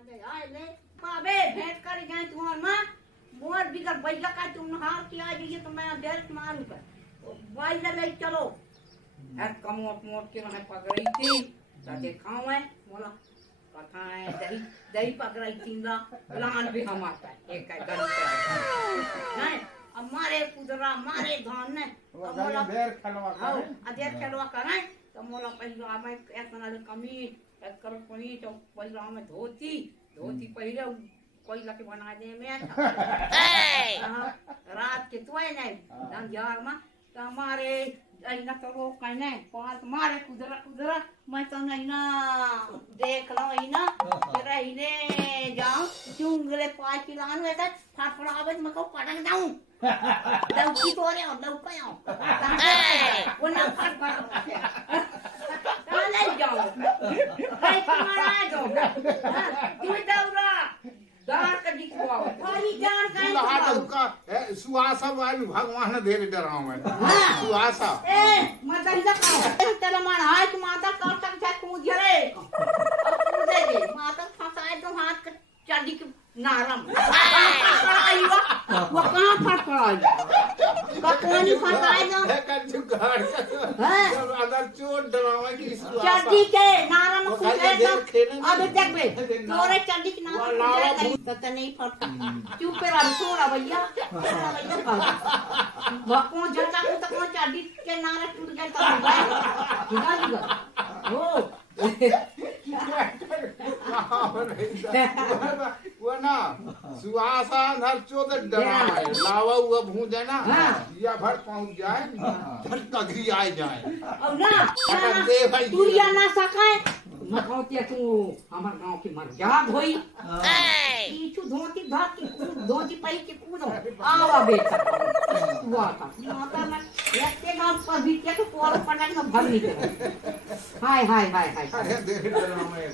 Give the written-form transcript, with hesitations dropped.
आए ले बाबे भेंट कर गए तुम्हार मां मोर बिगर बैठा का तुम हार की आ गई तो मैं डायरेक्ट मारू कर तो बाइला ले चलो हर कमोट मोट के मैं पकड़ी थी ताते खाऊं है बोला कथा है दही दही पकड़ाई थी ना लान भी हम आता है एक है गन नहीं हमारे कुदरा मारे धान ने बोला देर खलवा हां अदेर खेलवा करे तो मोला पहिला मैं एक ना कमीज एक कर कोनी तो पहिला में धोती धोती पहले कोई लके बना दे में रात के तो है नहीं हम यार मा हमारे ऐना तो रो कहने पास मारे कुदरा कुदरा मैं तो नहीं ना देख लो ही ना तेरा ही ने जाऊं चुंगले पाँच किलो आने वाला फाफड़ा आवाज मैं को पटक जाऊं दौकी तो रे और दौका याऊं वो ना फट ले जाओ भाई तुम्हारा दो तू दौड़ा दार का दिखवाओ हरी जान का लहा का सुहासा वाली भगवान धीरे डराओ मैं सुहासा ए मत इधर का तेरा मन हाय तू माता कर तक जा कूद रे कूद दे माता फसाए तो हाथ का चांदी के नारम आई वो कहां फटकाई ककोनी फटाए ना का जुगाड़ जब अगर चोट डरावे की चांदी के नारम कूदे तो अब देख बे तोरे चांदी के नारम तो नहीं फटका चुप पे रह सोरा भैया बको जटा को तक चांदी के नारम टूट गए तो हो वो ना सुहासा धर चोट डरावे लावा हुआ भूंजे ना या भर पहुंच जाए भर तगरी आ जाए अब ना दे भाई तू या ना सकाए मखौतिया तू हमार गांव की मर्याद होई पीछू धोती भाग की धोती पहन के कूदो आवा बेटा वाह माता मैं एकते गांव पर भी के पोर पटक में भर निकल हाय हाय हाय हाय अरे देख डरावे